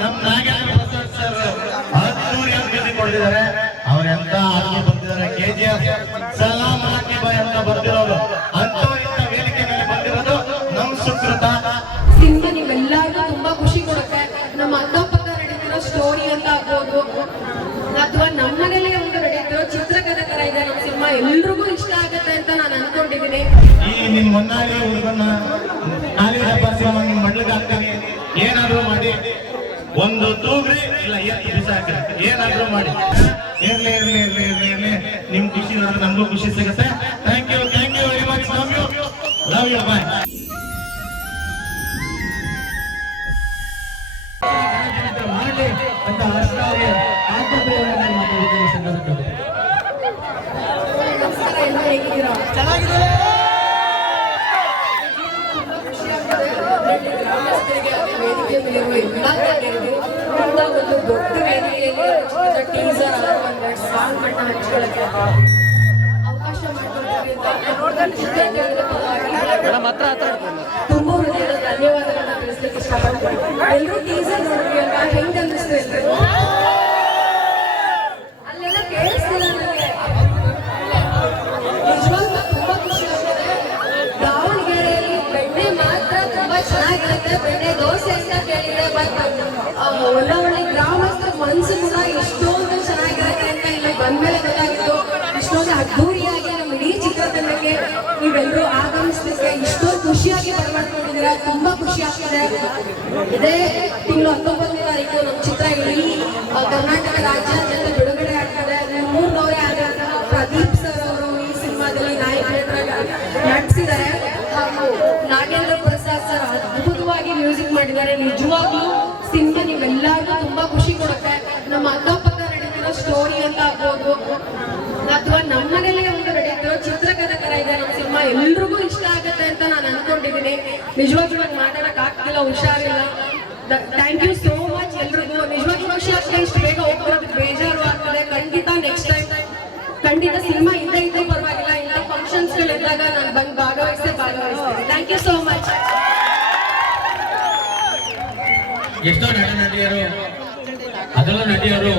ನಮ್ ನಾಗೇಂದ್ರ ಪ್ರಸಾದ್ ಸರ್ ಹತ್ತೂರಿ ಅಂತ ಕೊಡ್ತಿದ್ದಾರೆ ಅವ್ರೆಂತ ಆಗಿ ಬಂದಿದ್ದಾರೆ? ಕೆಜಿಎಫ್ ಸಲಾಂ ಹಾಕಿ ಬಾಯ್ ಅಂತ ಬರ್ತಿರೋರು ಅಂತವರಿಂದ ವೇದಿಕೆ ಮೇಲೆ ಬಂದಿರೋದು ನಮ್ ಸುಕೃತ. ಸಿನಿಮಾ ನೀವೆಲ್ಲರಿಗೂ ತುಂಬಾ ಖುಷಿ ಕೊಡುತ್ತೆ. ನಮ್ಮ ಅಕ್ಕಪಕ್ಕ ನಡೀತಿರೋ ಸ್ಟೋರಿ ಅಂತ ಆಗ್ಬೋದು. ಅಥವಾ ನಮ್ಮನೇಲಿ ಒಂದು ನಡೀತಿರೋ ಚಿತ್ರಕಥೆ ತರ ಇದೆ. ನಮ್ಮ ಸಿನಿಮಾ ಎಲ್ರಿಗೂ ಇಷ್ಟ ಆಗುತ್ತೆ ಅಂತ ನಾನು ಅನ್ಕೊಂಡಿದ್ದೀನಿ. ಈ ನಿಮ್ ಮೊನ್ನಾಗಿ ಹುಡುಗನ್ನ ನಾಲಿ ಹಬ್ಬ ನಿಮ್ ಮಡ್ಲಿಗೆ ಹಾಕ್ತೀನಿ. ಏನಾದ್ರೂ ಮಾಡಿ ಒಂದು ತೂಗ್ರಿ, ಇಲ್ಲ, ಎತ್ತು ಬಿಸಾಕ್ರಿ. ಏನಾದ್ರೂ ಮಾಡಿ. ಇರ್ಲಿ ಇರ್ಲಿ ಇರ್ಲಿ ಇರ್ಲಿ ಇರ್ಲಿ. ನಿಮ್ ಖುಷಿ ನೋಡಿದ್ರೆ ನಮಗೂ ಖುಷಿ ಸಿಗುತ್ತೆ. Thank you thank you very much love you love you bye ಅಂತ ಅದೇ ವೇದಿಕೆ ಮೇಲೆ ಒಂದು ದೊಡ್ಡ ವೇದಿಕೆಯಲ್ಲಿ ಟೀಸರ್ ಸಾಂಗ್ ಹಂಚ್ಕೊಳ್ಳಕ್ಕೆ ಅವಕಾಶ ತುಂಬಾ ಹೃದಯದ ಧನ್ಯವಾದಗಳನ್ನ ತಿಳಿಸ್ಲಿಕ್ಕೆ ಇಷ್ಟಪಡ್ತೀನಿ. ಎಲ್ಲರೂ ಟೀಸರ್ ನೋಡಿದ್ವಿ ಅಂತ ಹೆಂಗ್ ಅನ್ನಿಸ್ತು ಎಲ್ರಿಗೂ? ಅಲ್ಲೆಲ್ಲ ಕೇಳಿಸ್ತಿಲ್ಲ ನನಗೆ. ನಿಜವಾಗ್ಲೂ ತುಂಬಾ ಖುಷಿ ಆಗ್ತದೆ. ದಾವಣಗೆರೆಯಲ್ಲಿ ಬೆಣ್ಣೆ ಮಾತ್ರ ತುಂಬಾ ಚೆನ್ನಾಗಿರುತ್ತೆ. ಬೆಣ್ಣೆ ದೋಸೆ ಅಂತ ಕೇಳಿದ್ರೆ ಬಟ್ ಹೊನ್ನಾವಳಿ ತುಂಬಾ ಖುಷಿ ಆಗ್ತದೆ. ಇದೇ ತಿಂಗಳು ಹತ್ತೊಂಬತ್ತನೇ ತಾರೀಕು ನಮ್ಮ ಚಿತ್ರ ಇಡೀ ಕರ್ನಾಟಕ ರಾಜ್ಯಾದ್ಯಂತ ಬಿಡುಗಡೆ ಆಗ್ತದೆ. ಮೂರ್ನವರೇ ಆದ ಪ್ರದೀಪ್ ಸರ್ ಅವರು ಈ ಸಿನಿಮಾದಲ್ಲಿ ನಾಯಕರಾಗಿ ನಟಿಸಿದ್ದಾರೆ. ಹಾಗೂ ನಾಗೇಂದ್ರ ಪ್ರಸಾದ್ ಸರ್ ಅದ್ಭುತವಾಗಿ ಮ್ಯೂಸಿಕ್ ಮಾಡಿದ್ದಾರೆ. ನಿಜವಾಗ್ಲೂ ಸಿನಿಮಾ ನೀವೆಲ್ಲರಿಗೂ ತುಂಬಾ ಖುಷಿ ಕೊಡುತ್ತೆ. ನಮ್ಮ ಅಕ್ಕಪಕ್ಕ ನಡೀತಿರೋ ಸ್ಟೋರಿ ಅಂತ ಆಗ್ಬೋದು. ಅಥವಾ ನಮ್ಮನೆಯಲ್ಲಿ ಒಂದು ನಡೀತಿರೋ ಚಿತ್ರಕಥೆ ತರ ಇದೆ ನಮ್ಮ ಸಿನಿಮಾ. ಎಲ್ರಿಗೂ ಅಂತ ನಾನು ಅನ್ಕೊಂಡಿದ್ದೀನಿ. ನಿಜವಾಗ್ಲೂ ನಂಗೆ ಮಾತಾಡಕ್ ಆಗ್ತಿಲ್ಲ, ಹುಷಾರಿಲ್ಲ. ಥ್ಯಾಂಕ್ ಯು ಸೋ ಮಚ್ ಎಲ್ರಿಗೂ. ನಿಜವಾಗ್ಲೂ ಆಗ್ತದೆ ಇಷ್ಟು ಬೇಗ ಹೋಗ್ಬರೋದು ಬೇಜಾರು ಆಗ್ತದೆ. ಖಂಡಿತ ನೆಕ್ಸ್ಟ್ ಟೈಮ್ ಖಂಡಿತ ಸಿನಿಮಾ ಇದ್ದೇ ಇದ್ದೇ ಪರವಾಗಿಲ್ಲ. ಇಲ್ಲ ಫಂಕ್ಷನ್ಸ್ ಗಳಿದ್ದಾಗ ನಾನು ಬಂದು ಭಾಗವಹಿಸೇ ಭಾಗವಹಿಸ್ತೀನಿ. ಥ್ಯಾಂಕ್ ಯು ಸೋ ಮಚ್ ಎಷ್ಟೋ ನಟ ನಟಿಯರು ನಟಿಯರು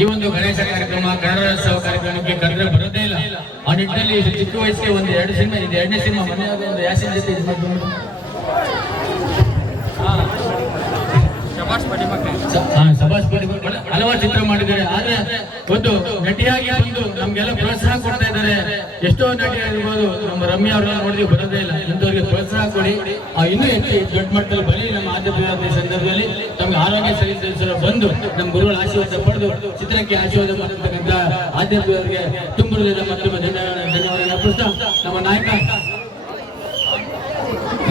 ಈ ಒಂದು ಗಣೇಶ ಕಾರ್ಯಕ್ರಮ, ಗಣರಾಜ್ಯೋತ್ಸವ ಕಾರ್ಯಕ್ರಮಕ್ಕೆ ಕರೆದ್ರೆ ಬರೋದೇ ಇಲ್ಲ. ಆ ನಿಟ್ಟಿನಲ್ಲಿ ಚಿಕ್ಕ ವಯಸ್ಸಿಗೆ ಒಂದು ಎರಡು ಸಿನಿಮಾ ಇದೆ. ಎರಡನೇ ಸಿನಿಮಾ ಮನೆಯಾಗ ಒಂದು ಯಾಸಿನ್ ಜೊತೆ ಇದು ಹಲವಾರು ಚಿತ್ರ ಮಾಡಿದ್ದಾರೆ. ಆದ್ರೆ ಒಂದು ನಟಿಯಾಗಿ ಒಂದು ನಮ್ಗೆಲ್ಲ ಪ್ರೋತ್ಸಾಹ ಕೊಡ್ತಾ ಇದ್ದಾರೆ ಎಷ್ಟೋ ನಟಿಯಾಗಿರ್ಬೋದು ನಮ್ಮ ರಮ್ಯ ಅವರೆಲ್ಲ ನೋಡಿದ್ವಿ ಬರೋದೇ ಇಲ್ಲ. ಇಂಥವ್ರಿಗೆ ಪ್ರೋತ್ಸಾಹ ಕೊಡಿ. ಇನ್ನೂ ಹೆಚ್ಚು ದೊಡ್ಡ ಮಟ್ಟದಲ್ಲಿ ಬರಲಿ ನಮ್ಮ ಆದ್ಯ ಈ ಸಂದರ್ಭದಲ್ಲಿ. ನಮ್ಗೆ ಆರೋಗ್ಯ ಸಲ್ಲಿಸಲು ಬಂದು ನಮ್ಮ ಗುರುಗಳ ಆಶೀರ್ವಾದ ಪಡೆದು ಚಿತ್ರಕ್ಕೆ ಆಶೀರ್ವಾದ ಮಾಡತಕ್ಕಂಥ ಆದ್ಯತೆಯವರಿಗೆ ತುಂಬ ಹೃದಯದ ಮತ್ತೊಮ್ಮೆ ಧನ್ಯವಾದ ಅರ್ಪಿಸ್ತಾ ನಮ್ಮ ನಾಯಕ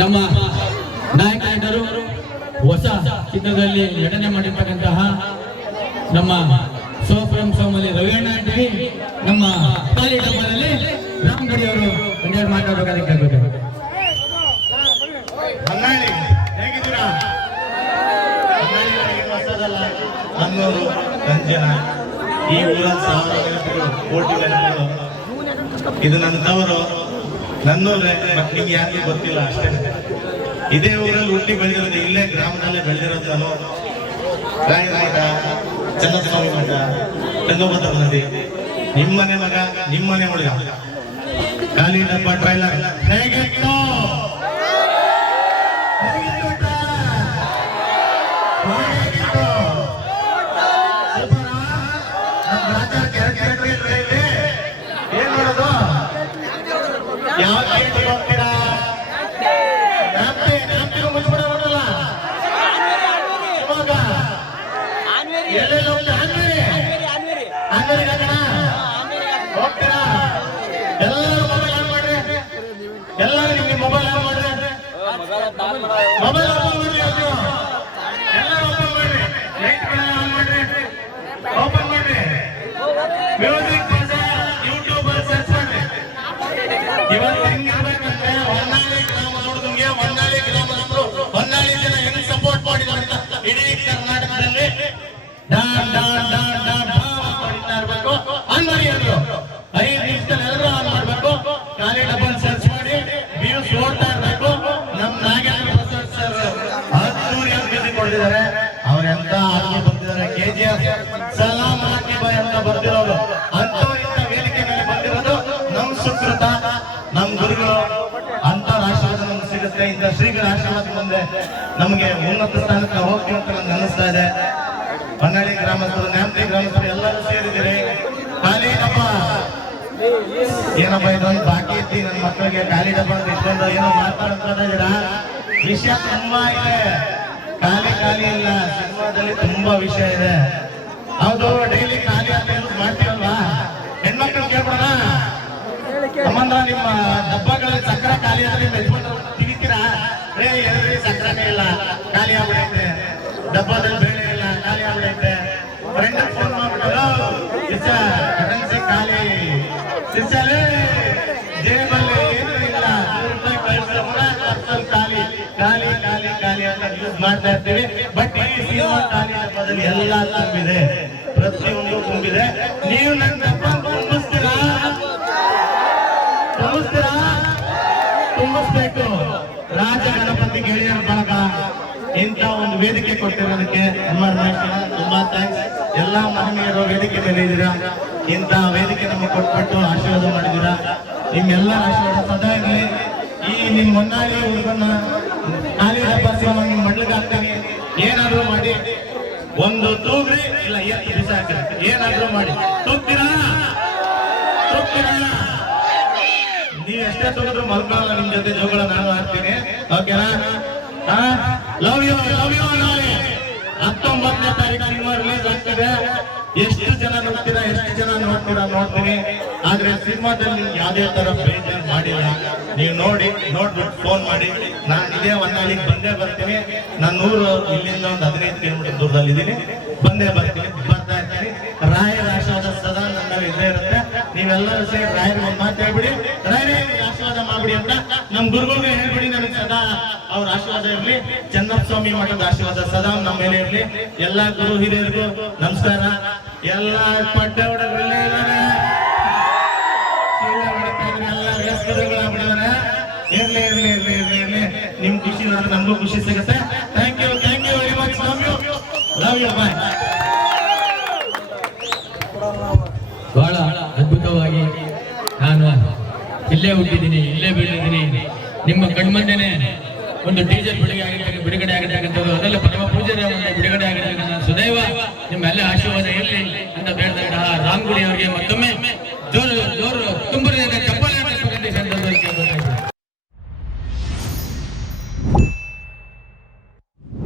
ನಮ್ಮ ನಾಯಕ ಹೊಸ ಚಿತ್ರದಲ್ಲಿ ನಟನೆ ಮಾಡಿರ್ತಕ್ಕಂತಹ ನಮ್ಮ ಸೋಫ್ರಂ ಸೋಮಲ್ಲಿ ರವಿಯಣ್ಣ ಅಂತೀವಿ. ನಮ್ಮ ಪಾಲಿ ರಾಮ್ ಗಡಿ ಅವರು ಈ ಊರಲ್ಲಿ ಇದು ನನ್ನ ತವರು ನನ್ನೂರೇ ನಿಮ್ಗೆ ಯಾರಿಗೂ ಗೊತ್ತಿಲ್ಲ ಅಷ್ಟೇ. ಇದೇ ಊರಲ್ಲಿ ಹುಟ್ಟಿ ಬೆಳೆದಿರೋದು ಇಲ್ಲೇ ಗ್ರಾಮದಲ್ಲೇ ಬೆಳೆದಿರೋದು ನಾನು. ರಾಯನಾಯಕ ಚನ್ನಸ್ವಾಮಿ ಮಠ ತುಂಗಭದ್ರಾ ನದಿ ನಿಮ್ಮನೆ ಮಗ. ನಿಮ್ಮನೆ ಹುಡುಗ ಖಾಲಿ ಡಬ್ಬ ಟ್ರೈಲರ್ ಹೇಗಿತ್ತು ಯಾವ ಯೂಟ್ಯೂಬ್ ಸರ್ಚ್ ಮಾಡ್ರಿ ಇವತ್ತು ಬಂದಿದ್ದಾರೆ. ಅವರೆಂತ ಆಗಿ ಬಂದಿದ್ದಾರೆ ಕೆಜಿಎಫ್ ಸಲಾಂ ಬಾಯ್ ಅಂತ ಇಂತ ವೇದಿಕೆ ಮೇಲೆ ಬಂದಿರೋದು ನಮ್ ಸುಕೃತ, ನಮ್ ಗುರುಗಳು. ಅಂತ ಆಶೀರ್ವಾದ ನಮ್ಗೆ ಸಿಗುತ್ತೆ. ಇಂತ ಶ್ರೀಗಳ ಆಶೀರ್ವಾದ ಮುಂದೆ ನಮಗೆ ಉನ್ನತ ಸ್ಥಾನಕ್ಕೆ ಹೋಗ್ತೀವಿ ಅಂತ ನನ್ಗೆ ಅನಿಸ್ತಾ ಇದೆ. ಹೊನ್ನಾಳಿ ಗ್ರಾಮಸ್ಥರು, ನ್ಯಾಮತಿ ಗ್ರಾಮಸ್ಥರು ಎಲ್ಲರೂ ಸೇರಿದ್ದೀರಿ. ಖಾಲಿ ಏನಪ್ಪ ಇದೊಂದು ಬಾಕಿ ಇತ್ತಿ ನನ್ನ ಮಕ್ಕಳಿಗೆ ಖಾಲಿ ಡಬ್ಬ ಅಂತ ಇಷ್ಟೊಂದು ಏನೋ ಮಾತಾಡ್ತಾ ಇದ್ದೀರಾ? ವಿಷಯ ತುಂಬಾ ಇದೆ. ಖಾಲಿ ಖಾಲಿ ಇಲ್ಲ ಸಿನಿಮಾದಲ್ಲಿ ತುಂಬಾ ವಿಷಯ ಇದೆ. ಹೌದು ಡೈಲಿ ಖಾಲಿ ಅಂತ ಮಾಡ್ತೀವಲ್ವಾ ಹೆಣ್ಮಕ್ಳು ಕೇಳ್ಬೋಣ ನಿಮ್ಮ ಡಬ್ಬಗಳಲ್ಲಿ ಸಕ್ಕರೆ ಖಾಲಿ ಆದ್ರೆ ನಿಮ್ಮ ಸಕ್ಕರೆ ಇಲ್ಲ, ಖಾಲಿ ಆಗ್ಬಿಡೈತೆ. ಡಬ್ಬದಲ್ಲಿ ಬೇಳೆ ಇಲ್ಲ, ಖಾಲಿ ಆಗ್ಬಿಡೈತೆ. ಫ್ರೆಂಡ್ ಫೋನ್ ಮಾಡ್ತಾ ಇರ್ತೀವಿ ಬಟ್ ಈ ಸಿನಿಮಾ ತಾಲೀಮದಲ್ಲಿ ಎಲ್ಲ ತುಂಬಿದೆ. ಪ್ರತಿಯೊಂದು ತುಂಬಿದೆ. ನೀವು ನನ್ನ ಡಬ್ಬ ತುಂಬಿಸ್ತೀರಾ? ತುಂಬಿಸ್ತೀರಾ? ತುಂಬಿಸ್ಬೇಕು. ರಾಜ ಗಣಪತಿ ಗೆಳೆಯರ ಬಳಗ. ಇಂತ ಒಂದು ವೇದಿಕೆ ಕೊಟ್ಟಿರೋದಕ್ಕೆ ತುಂಬಾ ಥ್ಯಾಂಕ್ಸ್ ಎಲ್ಲಾ ಮಹನೀಯರು ವೇದಿಕೆ ಮೇಲೆ ಇದ್ದೀರಾ? ಇಂತ ವೇದಿಕೆ ನಮಗೆ ಕೊಟ್ಬಿಟ್ಟು ಆಶೀರ್ವಾದ ಮಾಡಿದ್ದೀರಾ? ನಿಮ್ಮೆಲ್ಲ ಆಶೀರ್ವಾದ ಸದಾ ಇರಲಿ ಈ ನಿಮ್ಮ ಹೊನ್ನಾಳಿ ಹುಡುಗನ್ನ ಖಾಲಿ ಹಬ್ಬ ಮಾಡ್ಲಿಕ್ಕಾಗ್ತೀನಿ ಏನಾದ್ರೂ ಮಾಡಿ. ಒಂದು ತೂಗ್ರಿ, ಇಲ್ಲ ಬಿಸಾಕ್ರಿ ಏನಾದ್ರೂ ಮಾಡಿ. ತೂಗ್ತೀರಾ? ತೂಗ್ತೀರಾ? ನೀವ್ ಎಷ್ಟೇ ತಗೊಂಡ್ರು ಮಲ್ಕೊಳ್ಳಲ್ಲ, ನಿಮ್ ಜೊತೆ ಜೋಗಳ ನಾನು ಆಡ್ತೀನಿ ಓಕೆನಾ ಲವ್ ಯು ಲವ್ ಯು ನಾಳೆ ಹತ್ತೊಂಬತ್ತನೇ ತಾರೀಕು ಸಿನಿಮಾ ರಿಲೀಸ್ ಎಷ್ಟು ಜನ ನೋಡ್ತೀರಾ ನೋಡ್ತೀನಿ. ಆದ್ರೆ ಸಿನಿಮಾದಲ್ಲಿ ನಿಮ್ಗೆ ಯಾವ್ದೇ ತರ ಬೇಜಾರ್ ಮಾಡಿಲ್ಲ. ನೀವು ನೋಡಿ, ನೋಡ್ಬಿಟ್ಟು ಫೋನ್ ಮಾಡಿ. ನಾನು ಇದೇ ಹೊನ್ನಾಳಿಗೆ ಬಂದೇ ಬರ್ತೀನಿ. ನಾನು ಊರು ಇಲ್ಲಿಂದ ಒಂದು ಹದಿನೈದು ಕಿಲೋಮೀಟರ್ ದೂರದಲ್ಲಿ ಇದ್ದೀನಿ ಬಂದೇ ಬರ್ತೀನಿ. ಬರ್ತಾ ಇರ್ತೀನಿ. ರಾಯರ ಆಶೀರ್ವಾದ ಸದಾ ನನ್ನಲ್ಲಿ ಇದ್ದೇ ಇರುತ್ತೆ. ನೀವೆಲ್ಲರೂ ಸೇರಿ ರಾಯರ್ ಒಂದು ಮಾತು ಹೇಳ್ಬಿಡಿ. ರಾಯರೇ ಆಶೀರ್ವಾದ ಮಾಡ್ಬಿಡಿ ಅಂತ ನಮ್ ಗುರುಗಳಿಗೆ ಹೇಳ್ಬಿಡಿ ನನಗೆ ಸದಾ ಅವ್ರ ಆಶೀರ್ವಾದ ಇರಲಿ. ಚನ್ನಪ್ಪ ಸ್ವಾಮಿ ಮಠದ ಆಶೀರ್ವಾದ ಸದಾ ನಮ್ಮ ಮೇಲೆ ಇರಲಿ. ಎಲ್ಲಾ ಗುರು ಹಿರಿಯರಿಗೂ ನಮಸ್ಕಾರ. ಎಲ್ಲ ಪಡ್ಡೆ ಹುಡುಗರಲ್ಲೇ ಇದ್ದಾರೆ ಎಲ್ಲ ವ್ಯಸ್ಕರುಗಳಾಗ್ಬಿಟ್ಟಿದ್ದಾರೆ ಇರ್ಲಿ ಇರ್ಲಿ ಇರ್ಲಿ ಇರ್ಲಿ ಇರ್ಲಿ. ನಿಮ್ ಖುಷಿ ನೋಡಿದ್ರೆ ನಮಗೂ ಖುಷಿ ಸಿಗುತ್ತೆ. Thank you thank you very much love you love you bye ಬಹಳ ಅದ್ಭುತವಾಗಿ ನಾನು ಇಲ್ಲೇ ಹುಟ್ಟಿದ್ದೀನಿ, ಇಲ್ಲೇ ಬೆಳೆದಿದ್ದೀನಿ ನಿಮ್ಮ ಕಣ್ಮಂದೆನೆ ಒಂದು ಟೀಚರ್ ಬಿಡುಗಡೆ ಬಿಡುಗಡೆ ಆಗಿರ್ತಕ್ಕಂಥದ್ದು ಅದೆಲ್ಲ ಪರಮ ಪೂಜೆ ಒಂದು ಬಿಡುಗಡೆ